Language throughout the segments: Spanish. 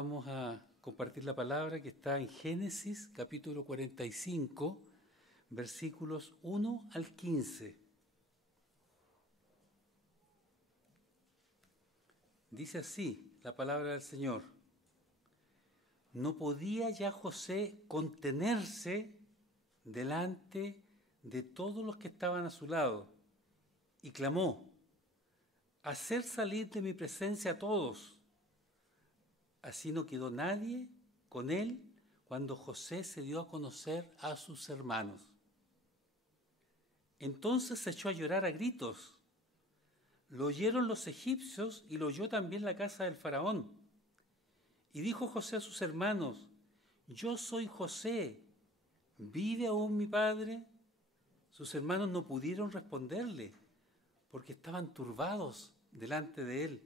Vamos a compartir la palabra que está en Génesis, capítulo 45, versículos 1 al 15. Dice así la palabra del Señor: No podía ya José contenerse delante de todos los que estaban a su lado, y clamó: hacer salir de mi presencia a todos. Así no quedó nadie con él cuando José se dio a conocer a sus hermanos. Entonces se echó a llorar a gritos. Lo oyeron los egipcios y lo oyó también la casa del faraón. Y dijo José a sus hermanos: yo soy José, ¿vive aún mi padre? Sus hermanos no pudieron responderle, porque estaban turbados delante de él.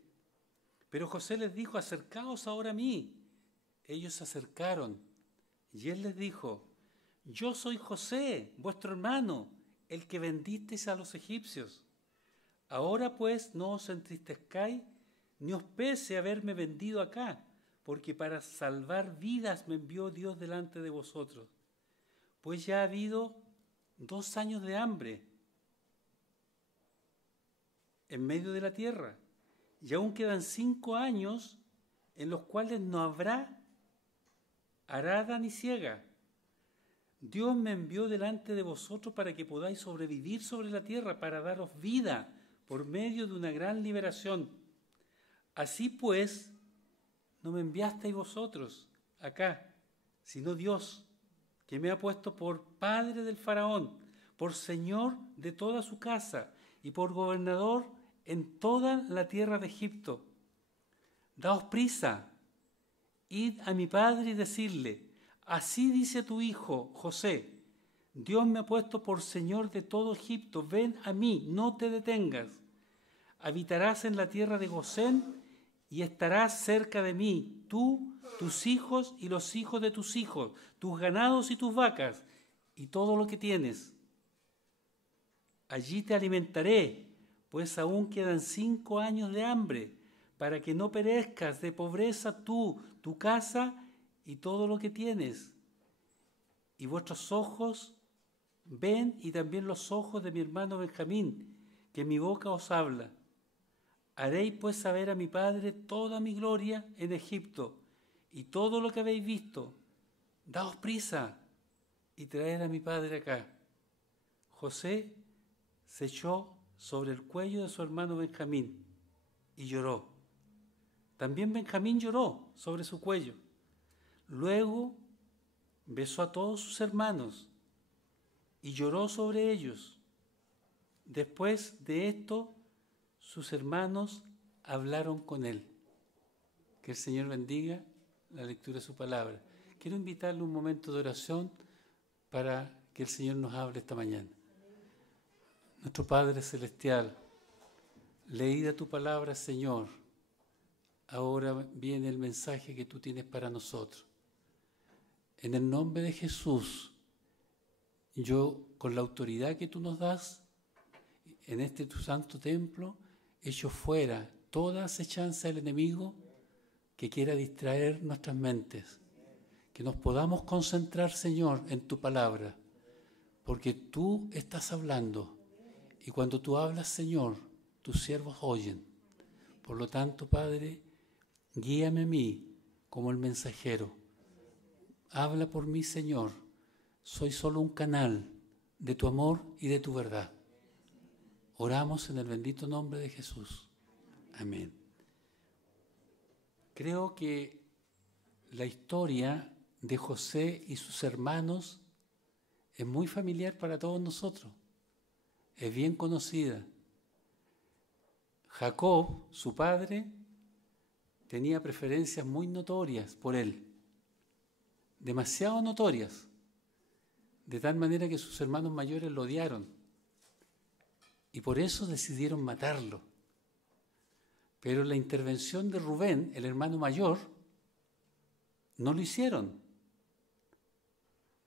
Pero José les dijo: acercaos ahora a mí. Ellos se acercaron, y él les dijo: yo soy José, vuestro hermano, el que vendisteis a los egipcios. Ahora pues no os entristezcáis, ni os pese haberme vendido acá, porque para salvar vidas me envió Dios delante de vosotros. Pues ya ha habido 2 años de hambre en medio de la tierra, y aún quedan 5 años en los cuales no habrá arada ni siega. Dios me envió delante de vosotros para que podáis sobrevivir sobre la tierra, para daros vida por medio de una gran liberación. Así pues, no me enviasteis vosotros acá, sino Dios, que me ha puesto por padre del faraón, por señor de toda su casa y por gobernador en toda la tierra de Egipto. Daos prisa, id a mi padre y decidle: así dice tu hijo José, Dios me ha puesto por señor de todo Egipto, ven a mí, no te detengas. Habitarás en la tierra de Gosén y estarás cerca de mí, tú, tus hijos y los hijos de tus hijos, tus ganados y tus vacas, y todo lo que tienes. Allí te alimentaré, pues aún quedan 5 años de hambre, para que no perezcas de pobreza tú, tu casa y todo lo que tienes. Y vuestros ojos ven, y también los ojos de mi hermano Benjamín, que mi boca os habla. Haréis pues saber a mi padre toda mi gloria en Egipto, y todo lo que habéis visto. Daos prisa y traed a mi padre acá. José se echó sobre el cuello de su hermano Benjamín y lloró. También Benjamín lloró sobre su cuello. Luego besó a todos sus hermanos y lloró sobre ellos. Después de esto, sus hermanos hablaron con él. Que el Señor bendiga la lectura de su palabra. Quiero invitarle a un momento de oración para que el Señor nos hable esta mañana. Nuestro Padre Celestial, leída tu palabra, Señor, ahora viene el mensaje que tú tienes para nosotros. En el nombre de Jesús, yo, con la autoridad que tú nos das, en este tu santo templo, echo fuera toda acechanza del enemigo que quiera distraer nuestras mentes. Que nos podamos concentrar, Señor, en tu palabra, porque tú estás hablando. Y cuando tú hablas, Señor, tus siervos oyen. Por lo tanto, Padre, guíame a mí como el mensajero. Habla por mí, Señor. Soy solo un canal de tu amor y de tu verdad. Oramos en el bendito nombre de Jesús. Amén. Creo que la historia de José y sus hermanos es muy familiar para todos nosotros. Es bien conocida. Jacob, su padre, tenía preferencias muy notorias por él. Demasiado notorias. De tal manera que sus hermanos mayores lo odiaron. Y por eso decidieron matarlo. Pero la intervención de Rubén, el hermano mayor, no lo hicieron.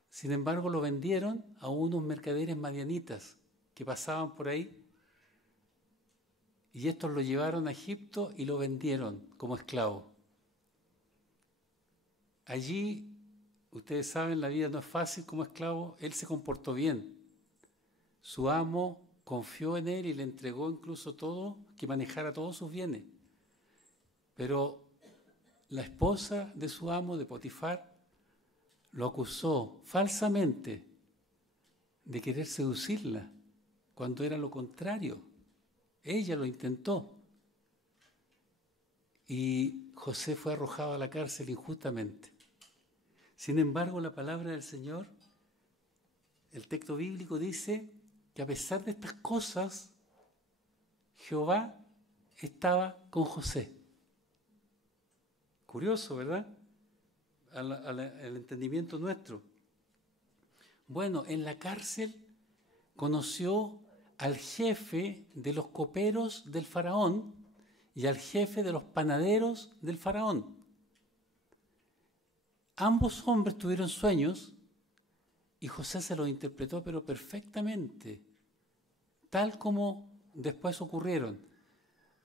Sin embargo, lo vendieron a unos mercaderes madianitas que pasaban por ahí, y estos lo llevaron a Egipto y lo vendieron como esclavo. allí, ustedes saben, la vida no es fácil como esclavo. Él se comportó bien. Su amo confió en él y le entregó incluso todo, que manejara todos sus bienes. Pero la esposa de su amo, de Potifar, lo acusó falsamente de querer seducirla, cuando era lo contrario. Ella lo intentó. Y José fue arrojado a la cárcel injustamente. Sin embargo, la palabra del Señor, el texto bíblico dice que a pesar de estas cosas, Jehová estaba con José. Curioso, ¿verdad? Al entendimiento nuestro. Bueno, en la cárcel conoció al jefe de los coperos del faraón y al jefe de los panaderos del faraón. Ambos hombres tuvieron sueños y José se los interpretó pero perfectamente, tal como después ocurrieron.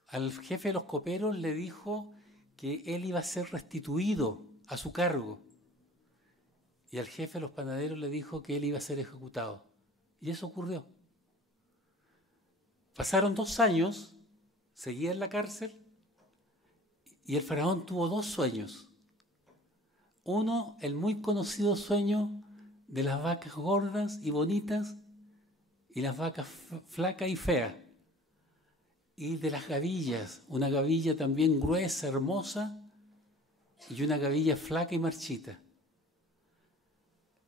Al jefe de los coperos le dijo que él iba a ser restituido a su cargo, y al jefe de los panaderos le dijo que él iba a ser ejecutado. Y eso ocurrió. Pasaron 2 años, seguía en la cárcel, y el faraón tuvo 2 sueños. Uno, el muy conocido sueño de las vacas gordas y bonitas y las vacas flacas y feas, y de las gavillas, una gavilla también gruesa, hermosa, y una gavilla flaca y marchita.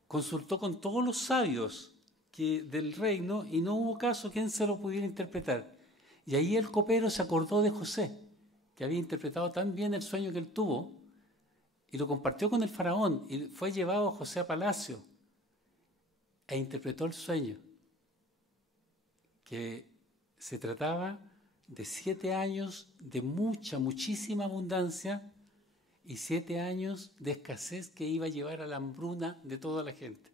Consultó con todos los sabios del reino y no hubo caso quien se lo pudiera interpretar. Y ahí el copero se acordó de José, que había interpretado tan bien el sueño que él tuvo, y lo compartió con el faraón, y fue llevado José a palacio, e interpretó el sueño, que se trataba de 7 años de muchísima abundancia, y 7 años de escasez que iba a llevar a la hambruna de toda la gente,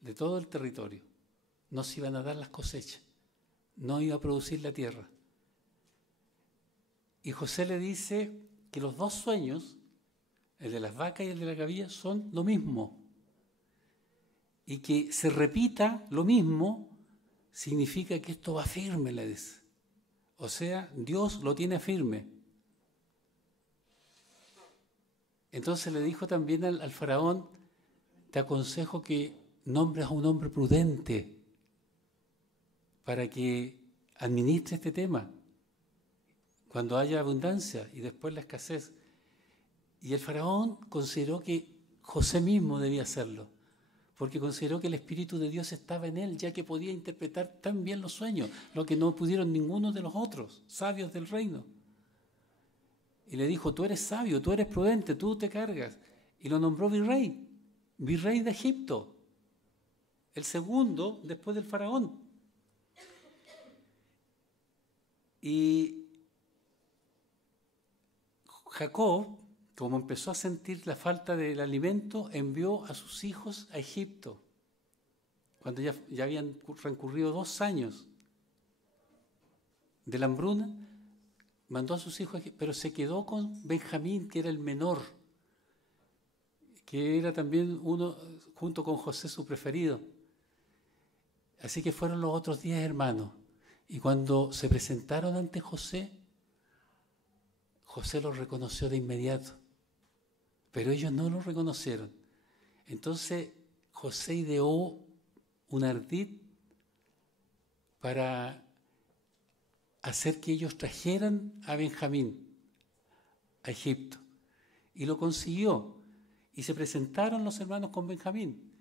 de todo el territorio. No se iban a dar las cosechas, no iba a producir la tierra. Y José le dice que los 2 sueños, el de las vacas y el de la gavilla, son lo mismo. Y que se repita lo mismo significa que esto va firme, le dice. O sea, Dios lo tiene firme. Entonces le dijo también al faraón: te aconsejo que nombres a un hombre prudente para que administre este tema cuando haya abundancia y después la escasez. Y el faraón consideró que José mismo debía hacerlo, porque consideró que el Espíritu de Dios estaba en él, ya que podía interpretar tan bien los sueños, lo que no pudieron ninguno de los otros sabios del reino. Y le dijo: tú eres sabio, tú eres prudente, tú te cargas. Y lo nombró virrey de Egipto, el segundo después del faraón. Y Jacob, como empezó a sentir la falta del alimento, envió a sus hijos a Egipto, cuando ya habían transcurrido 2 años de la hambruna. Mandó a sus hijos, pero se quedó con Benjamín, que era el menor, que era también uno, junto con José, su preferido. Así que fueron los otros 10 hermanos. Y cuando se presentaron ante José, José los reconoció de inmediato, pero ellos no lo reconocieron. Entonces José ideó un ardid para hacer que ellos trajeran a Benjamín a Egipto. Y lo consiguió. Y se presentaron los hermanos con Benjamín.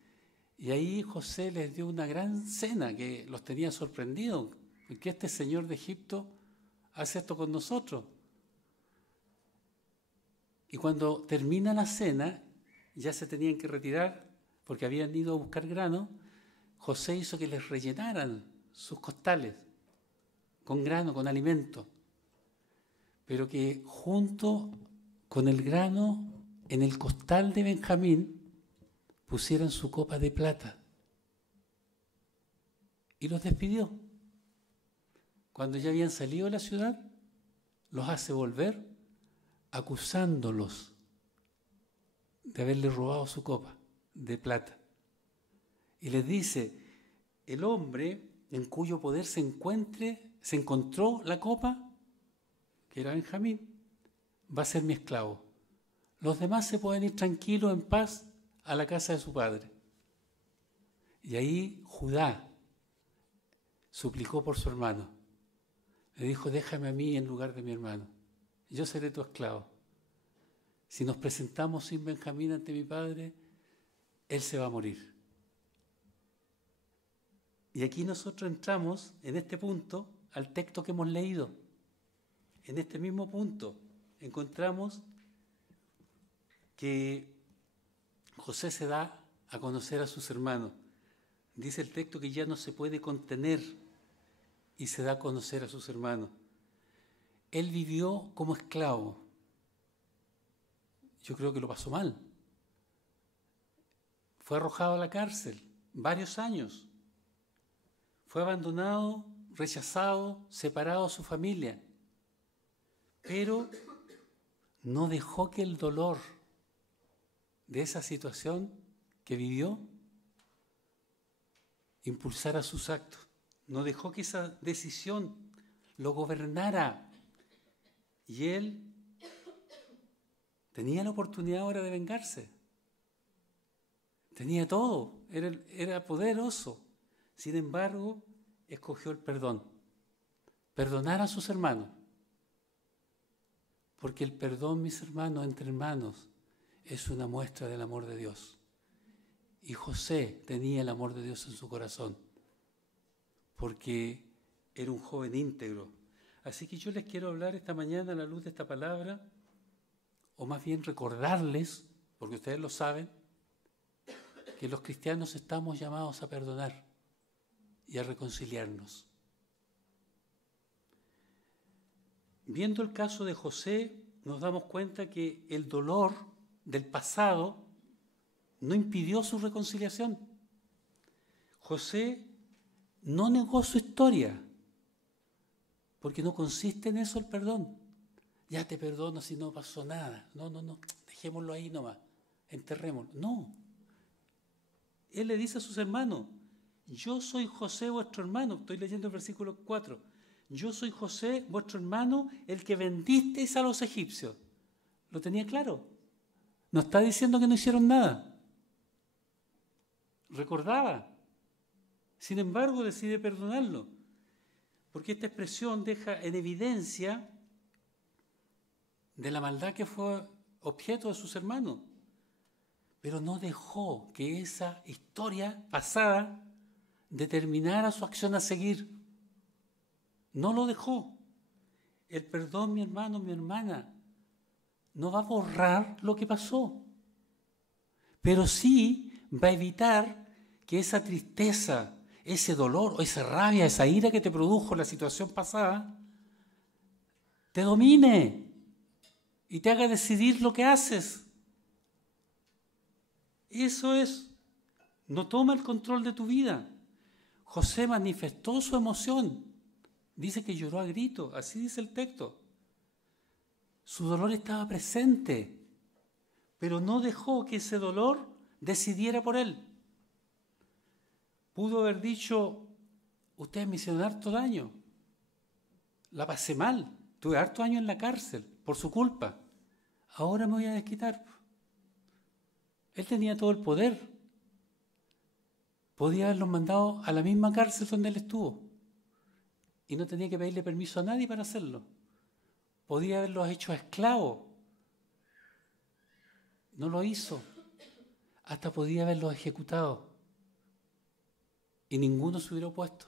Y ahí José les dio una gran cena que los tenía sorprendidos. ¿Porque este señor de Egipto hace esto con nosotros? Y cuando termina la cena, ya se tenían que retirar porque habían ido a buscar grano. José hizo que les rellenaran sus costales con grano, con alimento, pero que junto con el grano, en el costal de Benjamín, pusieran su copa de plata. Y los despidió. Cuando ya habían salido de la ciudad, los hace volver acusándolos de haberle robado su copa de plata. Y les dice, el hombre en cuyo poder se encontró la copa, que era Benjamín, va a ser mi esclavo. Los demás se pueden ir tranquilos, en paz, a la casa de su padre. Y ahí Judá suplicó por su hermano. Le dijo, déjame a mí en lugar de mi hermano. Yo seré tu esclavo. Si nos presentamos sin Benjamín ante mi padre, él se va a morir. Y aquí nosotros entramos, en este punto, al texto que hemos leído. En este mismo punto encontramos que José se da a conocer a sus hermanos. Dice el texto que ya no se puede contener y se da a conocer a sus hermanos. Él vivió como esclavo. Yo creo que lo pasó mal. Fue arrojado a la cárcel varios años. Fue abandonado, rechazado, separado de su familia. Pero no dejó que el dolor de esa situación que vivió impulsara sus actos. No dejó que esa decisión lo gobernara. Y él tenía la oportunidad ahora de vengarse. Tenía todo, era poderoso. Sin embargo, escogió el perdón. Perdonar a sus hermanos. Porque el perdón, mis hermanos, entre hermanos, es una muestra del amor de Dios. Y José tenía el amor de Dios en su corazón, porque era un joven íntegro. Así que yo les quiero hablar esta mañana a la luz de esta palabra, o más bien recordarles, porque ustedes lo saben, que los cristianos estamos llamados a perdonar y a reconciliarnos. Viendo el caso de José, nos damos cuenta que el dolor del pasado no impidió su reconciliación. José no negó su historia, porque no consiste en eso el perdón. Ya te perdono si no pasó nada. No, dejémoslo ahí nomás, enterrémoslo. No. Él le dice a sus hermanos, yo soy José vuestro hermano. Estoy leyendo el versículo 4. Yo soy José vuestro hermano, el que vendisteis a los egipcios. Lo tenía claro. No está diciendo que no hicieron nada. Recordaba. Sin embargo, decide perdonarlo. Porque esta expresión deja en evidencia de la maldad que fue objeto de sus hermanos. Pero no dejó que esa historia pasada determinara su acción a seguir. No lo dejó. El perdón, mi hermano, mi hermana, no va a borrar lo que pasó. Pero sí va a evitar que esa tristeza, ese dolor, o esa rabia, esa ira que te produjo la situación pasada, te domine y te haga decidir lo que haces. Eso es, no toma el control de tu vida. José manifestó su emoción. Dice que lloró a grito, así dice el texto. Su dolor estaba presente, pero no dejó que ese dolor decidiera por él. Pudo haber dicho, ustedes me hicieron harto daño, la pasé mal, tuve harto años en la cárcel por su culpa, ahora me voy a desquitar. Él tenía todo el poder, podía haberlos mandado a la misma cárcel donde él estuvo y no tenía que pedirle permiso a nadie para hacerlo. Podía haberlos hecho esclavos, no lo hizo, hasta podía haberlos ejecutado. Y ninguno se hubiera opuesto.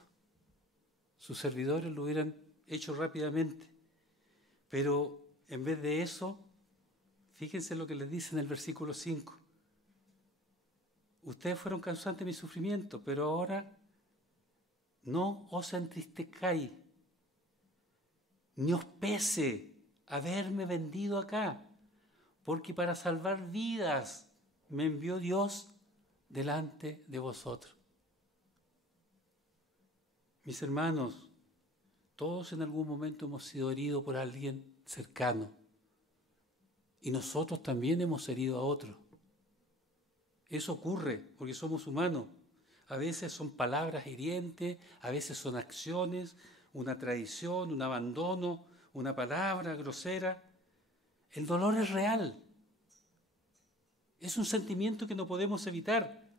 Sus servidores lo hubieran hecho rápidamente. Pero en vez de eso, fíjense lo que les dice en el versículo 5. Ustedes fueron causantes de mi sufrimiento, pero ahora no os entristezcáis, ni os pese haberme vendido acá, porque para salvar vidas me envió Dios delante de vosotros. Mis hermanos, todos en algún momento hemos sido heridos por alguien cercano y nosotros también hemos herido a otros. Eso ocurre porque somos humanos. A veces son palabras hirientes, a veces son acciones, una traición, un abandono, una palabra grosera. El dolor es real. Es un sentimiento que no podemos evitar.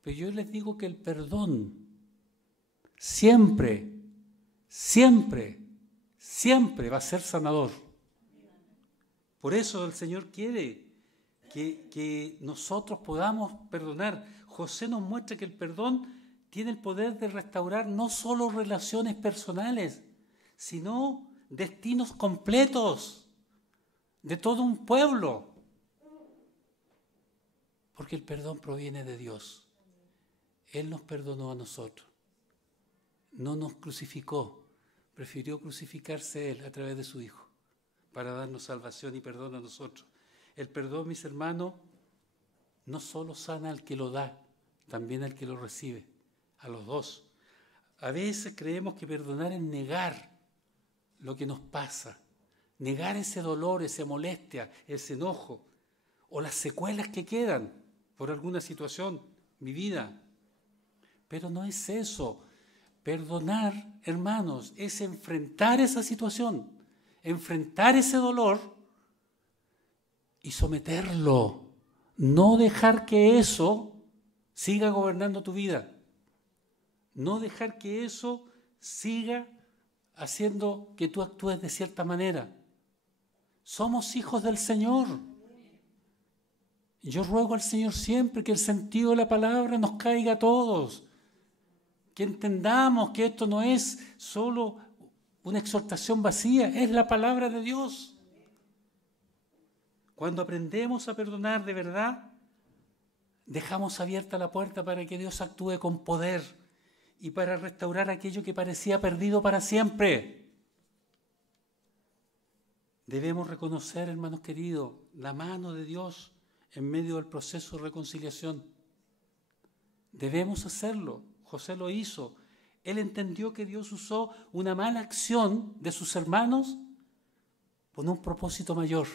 Pero yo les digo que el perdón siempre, siempre, siempre va a ser sanador. Por eso el Señor quiere que nosotros podamos perdonar. José nos muestra que el perdón tiene el poder de restaurar no solo relaciones personales, sino destinos completos de todo un pueblo. Porque el perdón proviene de Dios. Él nos perdonó a nosotros. No nos crucificó. Prefirió crucificarse Él a través de su Hijo para darnos salvación y perdón a nosotros. El perdón, mis hermanos, no solo sana al que lo da, también al que lo recibe, a los dos. A veces creemos que perdonar es negar lo que nos pasa, negar ese dolor, esa molestia, ese enojo, o las secuelas que quedan por alguna situación vivida. Pero no es eso. Perdonar, hermanos, es enfrentar esa situación, enfrentar ese dolor y someterlo. No dejar que eso siga gobernando tu vida. No dejar que eso siga haciendo que tú actúes de cierta manera. Somos hijos del Señor. Yo ruego al Señor siempre que el sentido de la palabra nos caiga a todos. Que entendamos que esto no es solo una exhortación vacía, es la palabra de Dios. Cuando aprendemos a perdonar de verdad, dejamos abierta la puerta para que Dios actúe con poder y para restaurar aquello que parecía perdido para siempre. Debemos reconocer, hermanos queridos, la mano de Dios en medio del proceso de reconciliación. Debemos hacerlo. José lo hizo. Él entendió que Dios usó una mala acción de sus hermanos con un propósito mayor.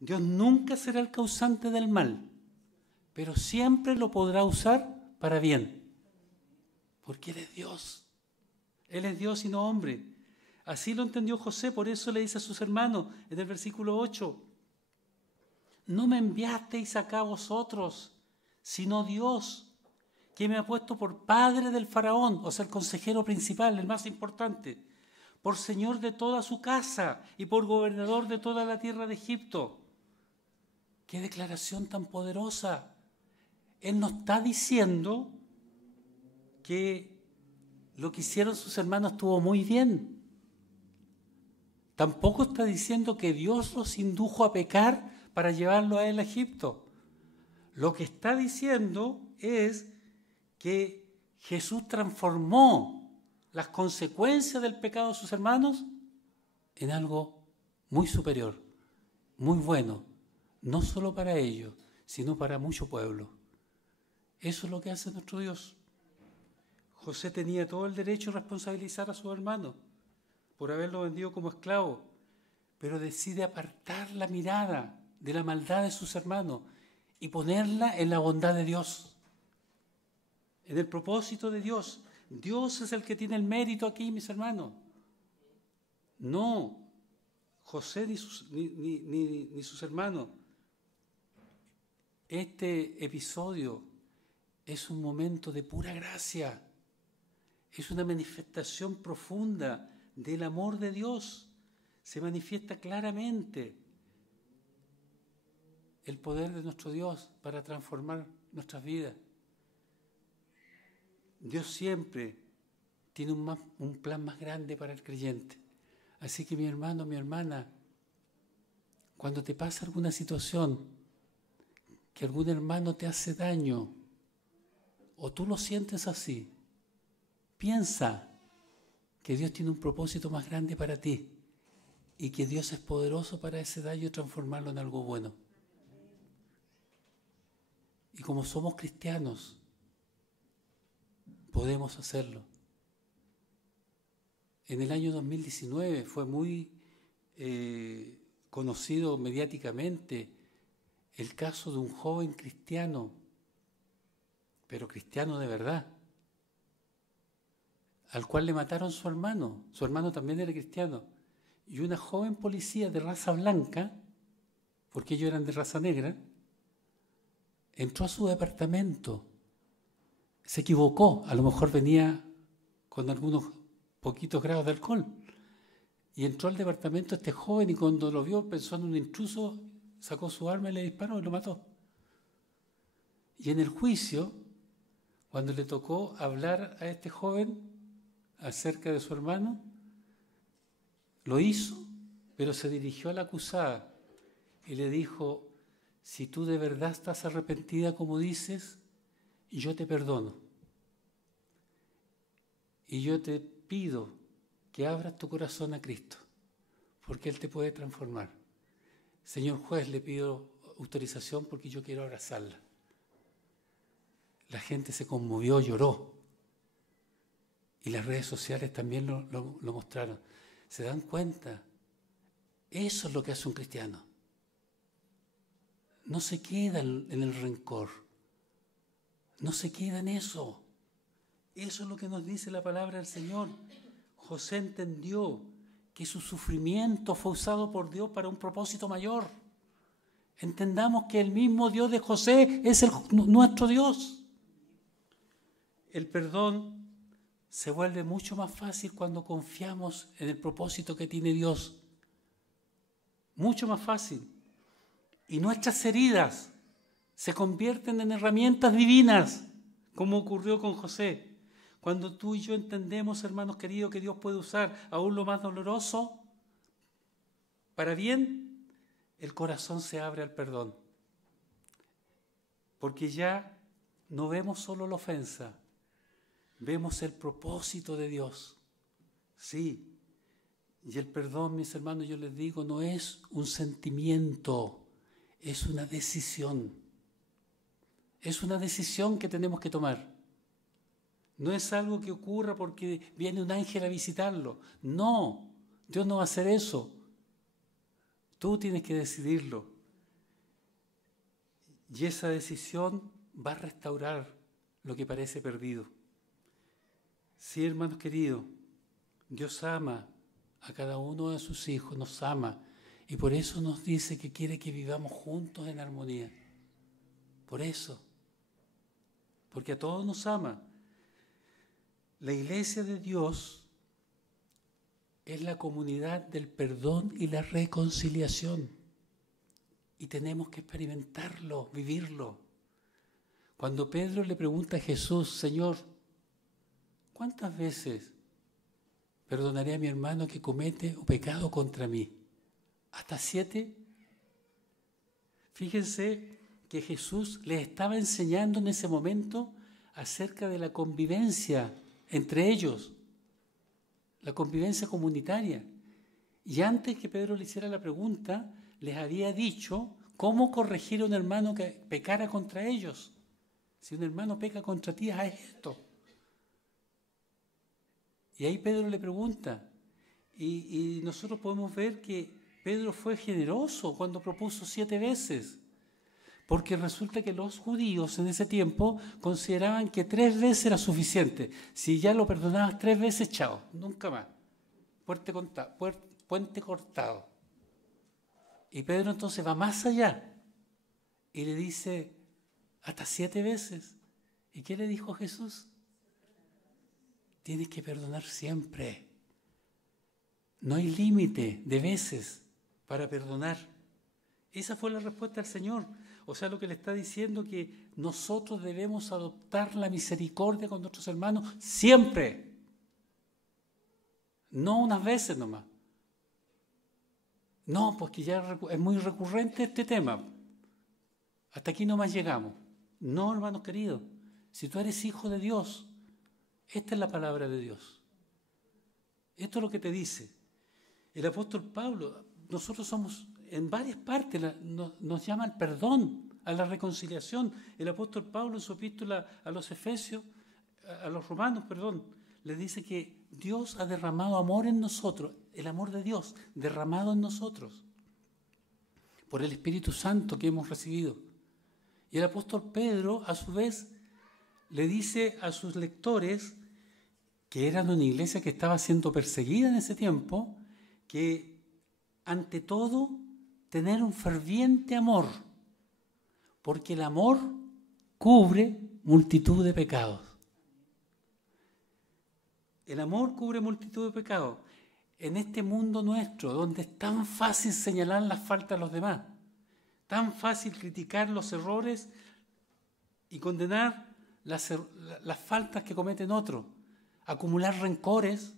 Dios nunca será el causante del mal, pero siempre lo podrá usar para bien. Porque Él es Dios. Él es Dios y no hombre. Así lo entendió José, por eso le dice a sus hermanos en el versículo 8, no me enviasteis acá vosotros, sino Dios, que me ha puesto por padre del faraón, o sea, el consejero principal, el más importante, por señor de toda su casa y por gobernador de toda la tierra de Egipto. ¡Qué declaración tan poderosa! Él no está diciendo que lo que hicieron sus hermanos estuvo muy bien. Tampoco está diciendo que Dios los indujo a pecar para llevarlo a él a Egipto. Lo que está diciendo es que Jesús transformó las consecuencias del pecado de sus hermanos en algo muy superior, muy bueno, no solo para ellos, sino para mucho pueblo. Eso es lo que hace nuestro Dios. José tenía todo el derecho a responsabilizar a sus hermanos por haberlo vendido como esclavo, pero decide apartar la mirada de la maldad de sus hermanos y ponerla en la bondad de Dios, en el propósito de Dios. Dios es el que tiene el mérito aquí, mis hermanos. No José ni sus hermanos. Este episodio es un momento de pura gracia. Es una manifestación profunda del amor de Dios. Se manifiesta claramente el poder de nuestro Dios para transformar nuestras vidas. Dios siempre tiene un plan más grande para el creyente. Así que mi hermano, mi hermana, cuando te pasa alguna situación, que algún hermano te hace daño, o tú lo sientes así, piensa que Dios tiene un propósito más grande para ti y que Dios es poderoso para ese daño transformarlo en algo bueno. Y como somos cristianos, podemos hacerlo. En el año 2019 fue muy conocido mediáticamente el caso de un joven cristiano, pero cristiano de verdad, al cual le mataron su hermano también era cristiano, y una joven policía de raza blanca, porque ellos eran de raza negra, entró a su departamento, se equivocó, a lo mejor venía con algunos poquitos grados de alcohol, y entró al departamento este joven y cuando lo vio pensó en un intruso, sacó su arma y le disparó y lo mató. Y en el juicio, cuando le tocó hablar a este joven acerca de su hermano, lo hizo, pero se dirigió a la acusada y le dijo: si tú de verdad estás arrepentida como dices, yo te perdono. Y yo te pido que abras tu corazón a Cristo, porque Él te puede transformar. Señor juez, le pido autorización porque yo quiero abrazarla. La gente se conmovió, lloró. Y las redes sociales también lo mostraron. ¿Se dan cuenta? Eso es lo que hace un cristiano. No se queda en el rencor. No se queda en eso. Eso es lo que nos dice la palabra del Señor. José entendió que su sufrimiento fue usado por Dios para un propósito mayor. Entendamos que el mismo Dios de José es nuestro Dios. El perdón se vuelve mucho más fácil cuando confiamos en el propósito que tiene Dios. Mucho más fácil. Y nuestras heridas se convierten en herramientas divinas, como ocurrió con José. Cuando tú y yo entendemos, hermanos queridos, que Dios puede usar aún lo más doloroso para bien, el corazón se abre al perdón. Porque ya no vemos solo la ofensa, vemos el propósito de Dios. Sí, y el perdón, mis hermanos, yo les digo, no es un sentimiento, es una decisión. Es una decisión que tenemos que tomar. No es algo que ocurra porque viene un ángel a visitarlo. No, Dios no va a hacer eso. Tú tienes que decidirlo. Y esa decisión va a restaurar lo que parece perdido. Sí, hermanos queridos, Dios ama a cada uno de sus hijos, nos ama. Y por eso nos dice que quiere que vivamos juntos en armonía. Por eso. Porque a todos nos ama. La iglesia de Dios es la comunidad del perdón y la reconciliación. Y tenemos que experimentarlo, vivirlo. Cuando Pedro le pregunta a Jesús: Señor, ¿cuántas veces perdonaré a mi hermano que comete un pecado contra mí? ¿Hasta 7? Fíjense que Jesús les estaba enseñando en ese momento acerca de la convivencia entre ellos, la convivencia comunitaria. Y antes que Pedro le hiciera la pregunta, les había dicho cómo corregir a un hermano que pecara contra ellos. Si un hermano peca contra ti, haz esto. Y ahí Pedro le pregunta, y nosotros podemos ver que Pedro fue generoso cuando propuso 7 veces. Porque resulta que los judíos en ese tiempo consideraban que 3 veces era suficiente. Si ya lo perdonabas 3 veces, chao, nunca más. Puente cortado. Y Pedro entonces va más allá y le dice hasta 7 veces. ¿Y qué le dijo Jesús? Tienes que perdonar siempre. No hay límite de veces para perdonar. Esa fue la respuesta del Señor. O sea, lo que le está diciendo que nosotros debemos adoptar la misericordia con nuestros hermanos siempre. No unas veces nomás. No, porque ya es muy recurrente este tema. Hasta aquí nomás llegamos. No, hermanos queridos. Si tú eres hijo de Dios, esta es la palabra de Dios. Esto es lo que te dice. El apóstol Pablo, nosotros somos... En varias partes nos llama al perdón, a la reconciliación. El apóstol Pablo en su epístola a los Efesios, a los Romanos, les dice que Dios ha derramado amor en nosotros, el amor de Dios derramado en nosotros. por el Espíritu Santo que hemos recibido. Y el apóstol Pedro, a su vez, le dice a sus lectores, que eran una iglesia que estaba siendo perseguida en ese tiempo, que ante todo tener un ferviente amor, porque el amor cubre multitud de pecados. El amor cubre multitud de pecados. En este mundo nuestro, donde es tan fácil señalar las faltas de los demás, tan fácil criticar los errores y condenar las faltas que cometen otros, acumular rencores,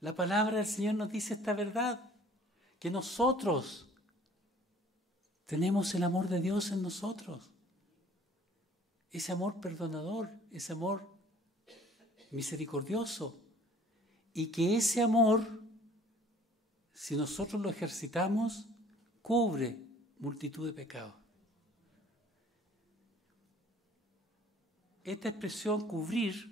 la palabra del Señor nos dice esta verdad, que nosotros tenemos el amor de Dios en nosotros. Ese amor perdonador, ese amor misericordioso. Y que ese amor, si nosotros lo ejercitamos, cubre multitud de pecados. Esta expresión cubrir,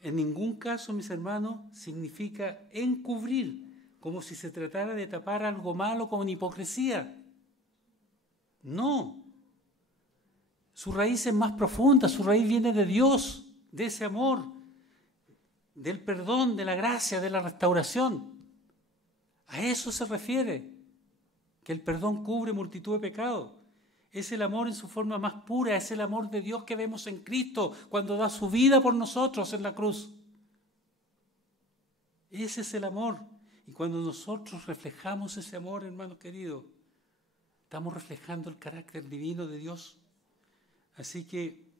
en ningún caso, mis hermanos, significa encubrir, como si se tratara de tapar algo malo con hipocresía. No. Su raíz es más profunda, su raíz viene de Dios, de ese amor, del perdón, de la gracia, de la restauración. A eso se refiere, que el perdón cubre multitud de pecados. Es el amor en su forma más pura, es el amor de Dios que vemos en Cristo cuando da su vida por nosotros en la cruz. Ese es el amor. Y cuando nosotros reflejamos ese amor, hermanos queridos, estamos reflejando el carácter divino de Dios. Así que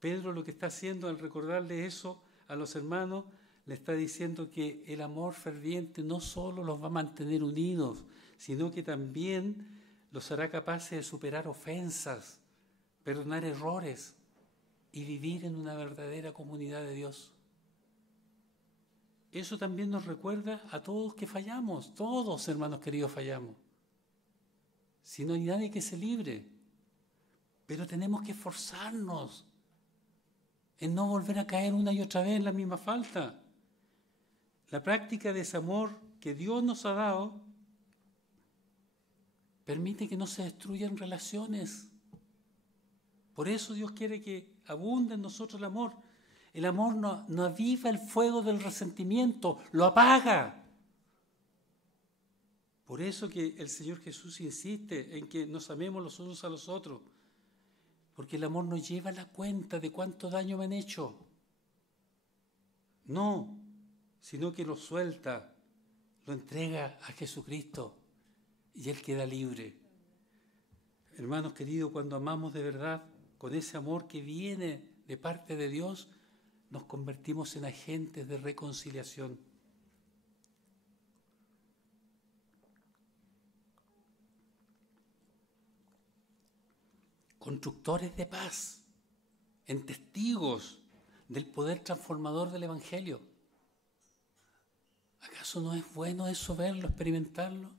Pedro lo que está haciendo al recordarle eso a los hermanos, le está diciendo que el amor ferviente no solo los va a mantener unidos, sino que también los hará capaces de superar ofensas, perdonar errores y vivir en una verdadera comunidad de Dios. Eso también nos recuerda a todos que fallamos, todos, hermanos queridos, fallamos. Si no hay nadie que se libre, pero tenemos que esforzarnos en no volver a caer una y otra vez en la misma falta. La práctica de ese amor que Dios nos ha dado permite que no se destruyan relaciones. Por eso Dios quiere que abunde en nosotros el amor. El amor no aviva el fuego del resentimiento, lo apaga. Por eso que el Señor Jesús insiste en que nos amemos los unos a los otros. Porque el amor no lleva la cuenta de cuánto daño me han hecho. No, sino que lo suelta, lo entrega a Jesucristo y Él queda libre. Hermanos queridos, cuando amamos de verdad, con ese amor que viene de parte de Dios, nos convertimos en agentes de reconciliación. Constructores de paz, en testigos del poder transformador del Evangelio. ¿Acaso no es bueno eso verlo, experimentarlo?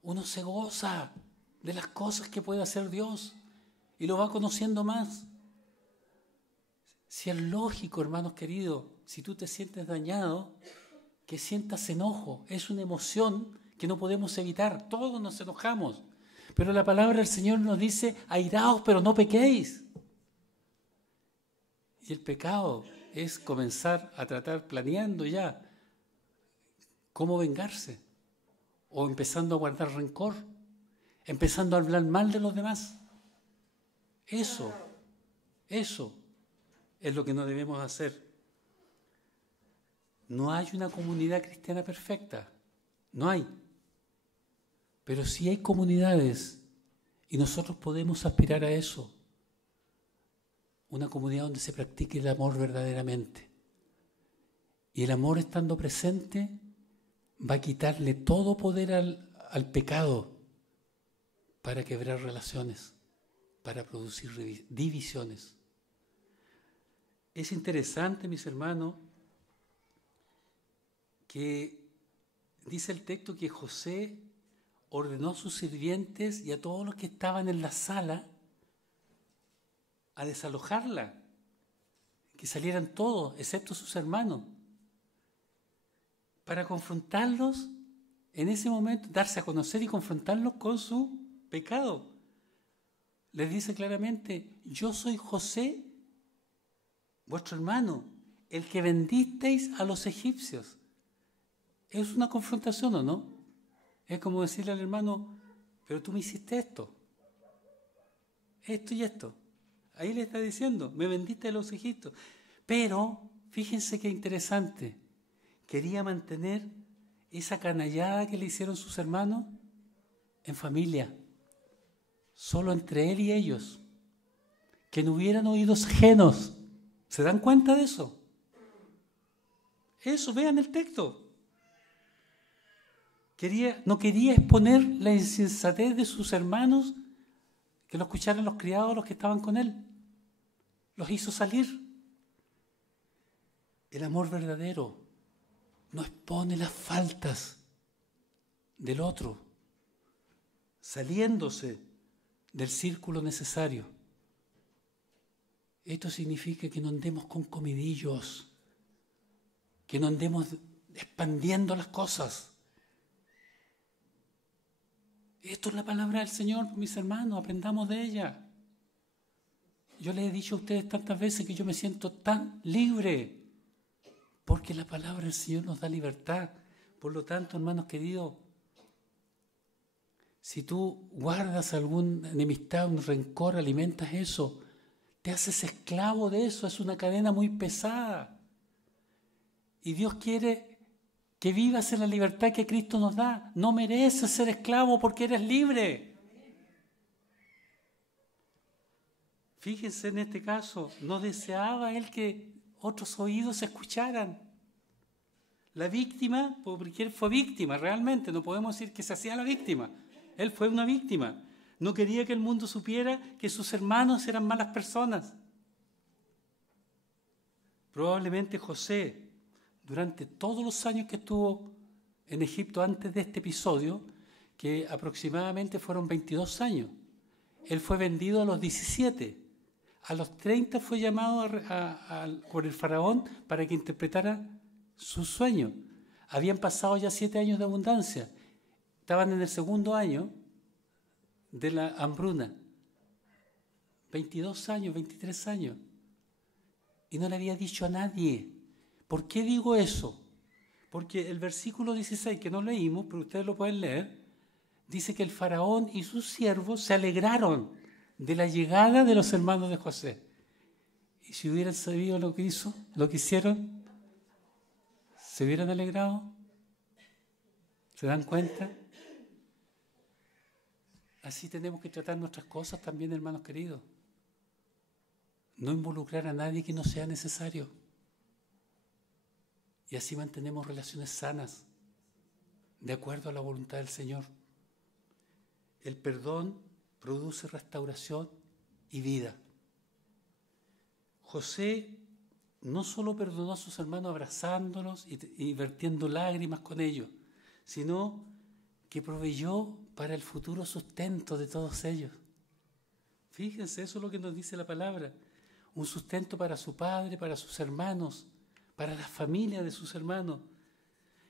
Uno se goza de las cosas que puede hacer Dios y lo va conociendo más. Si es lógico, hermanos queridos, si tú te sientes dañado, que sientas enojo, es una emoción que no podemos evitar, todos nos enojamos. Pero la palabra del Señor nos dice, airaos, pero no pequéis. Y el pecado es comenzar a tratar, planeando ya, cómo vengarse. O empezando a guardar rencor, empezando a hablar mal de los demás. Eso es lo que no debemos hacer. No hay una comunidad cristiana perfecta, no hay. Pero sí hay comunidades y nosotros podemos aspirar a eso. Una comunidad donde se practique el amor verdaderamente. Y el amor estando presente va a quitarle todo poder al pecado para quebrar relaciones, para producir divisiones. Es interesante, mis hermanos, que dice el texto que José ordenó a sus sirvientes y a todos los que estaban en la sala a desalojarla, que salieran todos, excepto sus hermanos, para confrontarlos en ese momento darse a conocer y confrontarlos con su pecado. Les dice claramente, yo soy José, vuestro hermano, el que vendisteis a los egipcios. ¿Es una confrontación o no? Es como decirle al hermano, pero tú me hiciste esto y esto. Ahí le está diciendo, me vendiste a los egipcios. Pero, fíjense qué interesante, quería mantener esa canallada que le hicieron sus hermanos en familia, solo entre él y ellos, que no hubieran oídos ajenos. ¿Se dan cuenta de eso? Eso, vean el texto. No quería exponer la insensatez de sus hermanos, que lo escucharan los criados, los que estaban con él. Los hizo salir. El amor verdadero no expone las faltas del otro, saliéndose del círculo necesario. Esto significa que no andemos con comidillos, que no andemos expandiendo las cosas. Esto es la palabra del Señor, mis hermanos, aprendamos de ella. Yo les he dicho a ustedes tantas veces que yo me siento tan libre, porque la palabra del Señor nos da libertad. Por lo tanto, hermanos queridos, si tú guardas alguna enemistad, un rencor, alimentas eso, te haces esclavo de eso, es una cadena muy pesada. Y Dios quiere que vivas en la libertad que Cristo nos da. No mereces ser esclavo porque eres libre. Fíjense en este caso, no deseaba él que otros oídos escucharan. La víctima, porque él fue víctima realmente, no podemos decir que se hacía la víctima. Él fue una víctima. No quería que el mundo supiera que sus hermanos eran malas personas. Probablemente José, durante todos los años que estuvo en Egipto antes de este episodio, que aproximadamente fueron 22 años, él fue vendido a los 17. A los 30 fue llamado por el faraón para que interpretara sus sueños. Habían pasado ya 7 años de abundancia. Estaban en el segundo año de la hambruna. 22 años, 23 años. Y no le había dicho a nadie. ¿Por qué digo eso? Porque el versículo 16, que no leímos, pero ustedes lo pueden leer, dice que el faraón y sus siervos se alegraron de la llegada de los hermanos de José. Y si hubieran sabido lo que hicieron, ¿se hubieran alegrado? ¿Se dan cuenta? Así tenemos que tratar nuestras cosas también, hermanos queridos. No involucrar a nadie que no sea necesario. Y así mantenemos relaciones sanas, de acuerdo a la voluntad del Señor. El perdón produce restauración y vida. José no solo perdonó a sus hermanos abrazándolos y vertiendo lágrimas con ellos, sino que proveyó para el futuro sustento de todos ellos. Fíjense, eso es lo que nos dice la palabra. Un sustento para su padre, para sus hermanos, para la familia de sus hermanos.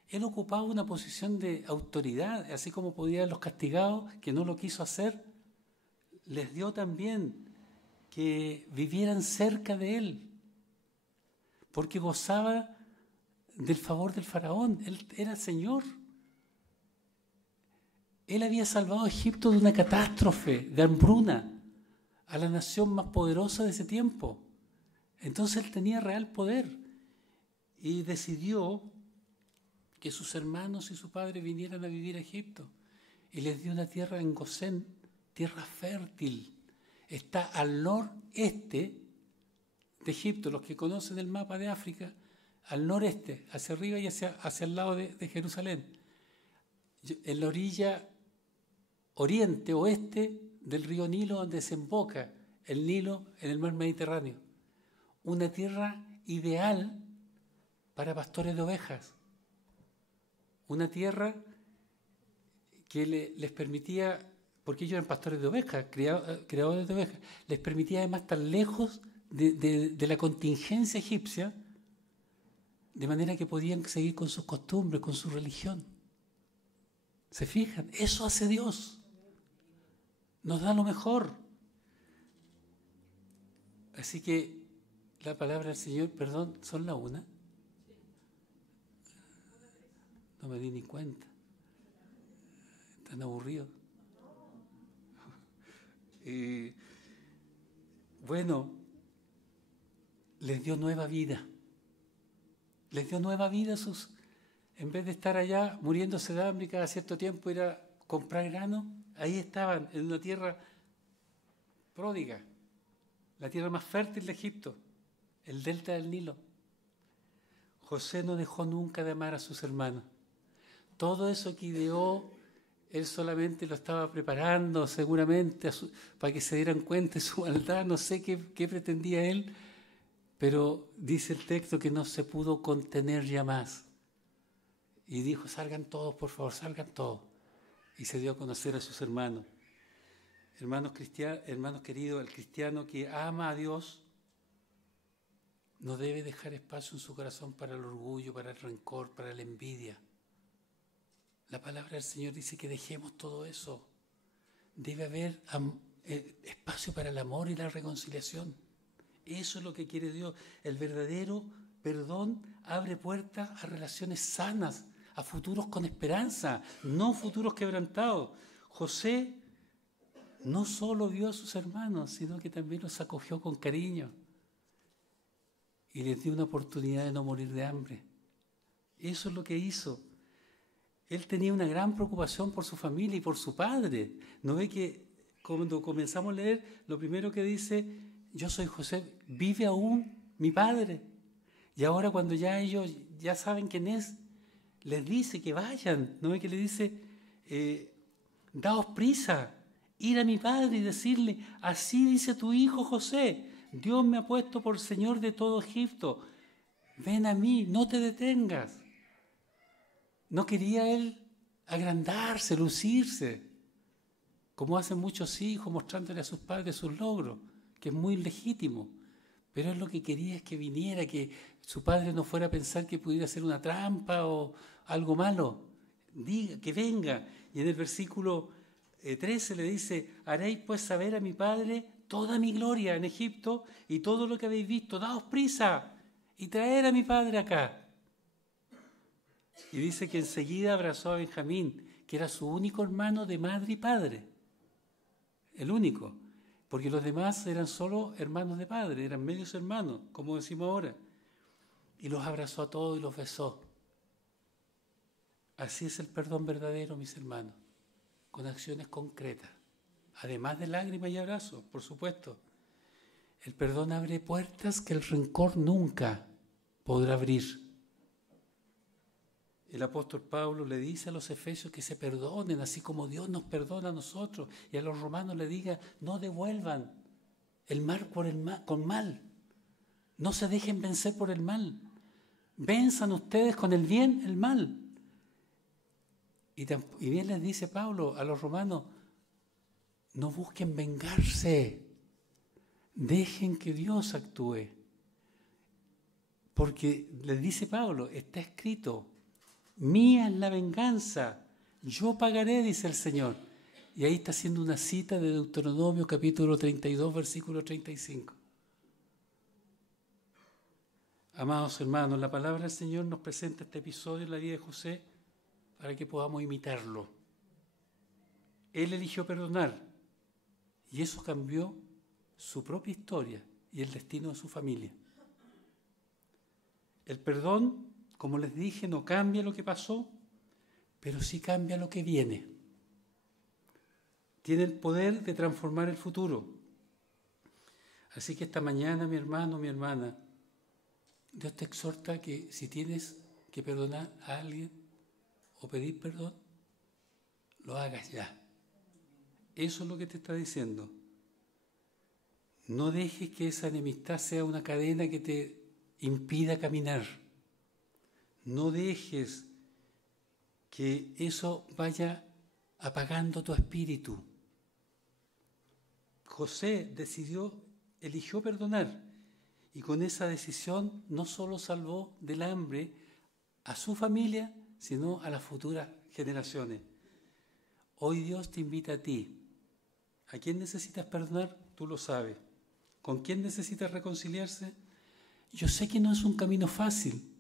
Él ocupaba una posición de autoridad, así como podían los castigados, que no lo quiso hacer. Les dio también que vivieran cerca de él, porque gozaba del favor del faraón. Él era señor. Él había salvado a Egipto de una catástrofe, de hambruna, a la nación más poderosa de ese tiempo. Entonces él tenía real poder y decidió que sus hermanos y su padre vinieran a vivir a Egipto. Y les dio una tierra en Gosén, tierra fértil. Está al noreste de Egipto, los que conocen el mapa de África, al noreste, hacia arriba y hacia el lado de Jerusalén. En la orilla oriente, oeste del río Nilo, donde desemboca el Nilo en el mar Mediterráneo. Una tierra ideal para pastores de ovejas. Una tierra que les permitía, porque ellos eran pastores de ovejas, criadores de ovejas, les permitía además estar lejos de la contingencia egipcia, de manera que podían seguir con sus costumbres, con su religión. ¿Se fijan? Eso hace Dios. Nos da lo mejor. Así que la palabra del Señor, perdón, ¿son la 1? No me di ni cuenta. Tan aburrido. Bueno, les dio nueva vida. Les dio nueva vida a sus... En vez de estar allá muriéndose de hambre cada cierto tiempo ir a comprar grano, ahí estaban en una tierra pródiga, la tierra más fértil de Egipto, el delta del Nilo. José no dejó nunca de amar a sus hermanos. Todo eso que ideó, él solamente lo estaba preparando seguramente para que se dieran cuenta de su maldad, no sé qué pretendía él, pero dice el texto que no se pudo contener ya más. Y dijo, salgan todos, por favor, salgan todos. Y se dio a conocer a sus hermanos. Hermanos queridos, el cristiano que ama a Dios no debe dejar espacio en su corazón para el orgullo, para el rencor, para la envidia. La palabra del Señor dice que dejemos todo eso. Debe haber espacio para el amor y la reconciliación. Eso es lo que quiere Dios. El verdadero perdón abre puertas a relaciones sanas, a futuros con esperanza, no futuros quebrantados. José no solo vio a sus hermanos, sino que también los acogió con cariño y les dio una oportunidad de no morir de hambre. Eso es lo que hizo. Él tenía una gran preocupación por su familia y por su padre. ¿No ve que cuando comenzamos a leer, lo primero que dice, yo soy José, ¿vive aún mi padre? Y ahora cuando ya ellos ya saben quién es, les dice que vayan. ¿No ve que le dice, daos prisa, ir a mi padre y decirle, así dice tu hijo José, Dios me ha puesto por Señor de todo Egipto, ven a mí, no te detengas. No quería él agrandarse, lucirse, como hacen muchos hijos mostrándole a sus padres sus logros, que es muy legítimo. Pero él lo que quería es que viniera, que su padre no fuera a pensar que pudiera ser una trampa o algo malo. Diga, que venga. Y en el versículo 13 le dice, haréis pues saber a mi padre toda mi gloria en Egipto y todo lo que habéis visto. Daos prisa y traer a mi padre acá. Y dice que enseguida abrazó a Benjamín, que era su único hermano de madre y padre. El único. Porque los demás eran solo hermanos de padre, eran medios hermanos, como decimos ahora. Y los abrazó a todos y los besó. Así es el perdón verdadero, mis hermanos, con acciones concretas. Además de lágrimas y abrazos, por supuesto. El perdón abre puertas que el rencor nunca podrá abrir. El apóstol Pablo le dice a los efesios que se perdonen, así como Dios nos perdona a nosotros. Y a los romanos le diga, no devuelvan el mal con mal. No se dejen vencer por el mal. Venzan ustedes con el bien el mal. Y bien les dice Pablo a los romanos, no busquen vengarse. Dejen que Dios actúe. Porque les dice Pablo, está escrito, mía es la venganza, yo pagaré, dice el Señor. Y ahí está haciendo una cita de Deuteronomio capítulo 32, versículo 35. Amados hermanos, la palabra del Señor nos presenta este episodio en la vida de José para que podamos imitarlo. Él eligió perdonar y eso cambió su propia historia y el destino de su familia. El perdón, como les dije, no cambia lo que pasó, pero sí cambia lo que viene. Tiene el poder de transformar el futuro. Así que esta mañana, mi hermano, mi hermana, Dios te exhorta que si tienes que perdonar a alguien o pedir perdón, lo hagas ya. Eso es lo que te está diciendo. No dejes que esa enemistad sea una cadena que te impida caminar. No dejes que eso vaya apagando tu espíritu. José eligió perdonar y con esa decisión no solo salvó del hambre a su familia, sino a las futuras generaciones. Hoy Dios te invita a ti. ¿A quién necesitas perdonar? Tú lo sabes. ¿Con quién necesitas reconciliarse? Yo sé que no es un camino fácil,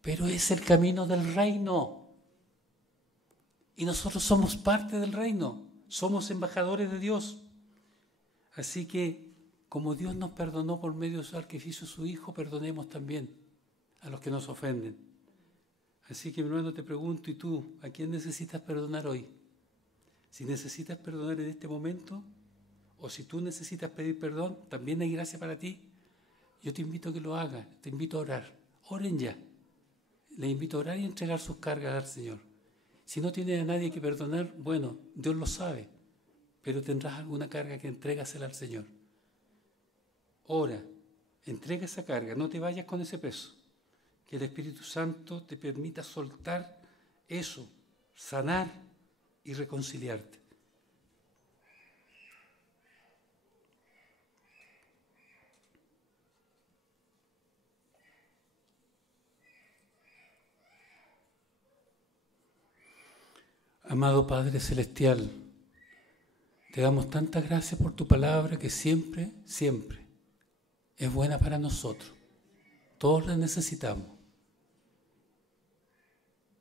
pero es el camino del reino. Y nosotros somos parte del reino. Somos embajadores de Dios. Así que, como Dios nos perdonó por medio de su sacrificio, su Hijo, perdonemos también a los que nos ofenden. Así que, mi hermano, te pregunto, ¿y tú, a quién necesitas perdonar hoy? Si necesitas perdonar en este momento, o si tú necesitas pedir perdón, también hay gracia para ti. Yo te invito a que lo hagas, te invito a orar. Oren ya. Les invito a orar y entregar sus cargas al Señor. Si no tienes a nadie que perdonar, bueno, Dios lo sabe, pero tendrás alguna carga que entrégasela al Señor. Ora, entrega esa carga, no te vayas con ese peso. Que el Espíritu Santo te permita soltar eso, sanar y reconciliarte. Amado Padre Celestial, te damos tantas gracias por tu palabra que siempre, siempre es buena para nosotros. Todos la necesitamos.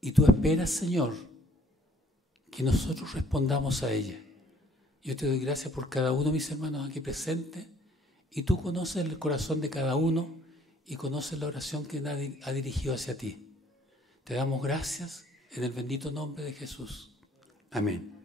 Y tú esperas, Señor, que nosotros respondamos a ella. Yo te doy gracias por cada uno de mis hermanos aquí presentes, y tú conoces el corazón de cada uno y conoces la oración que nadie ha dirigido hacia ti. Te damos gracias en el bendito nombre de Jesús. Amén.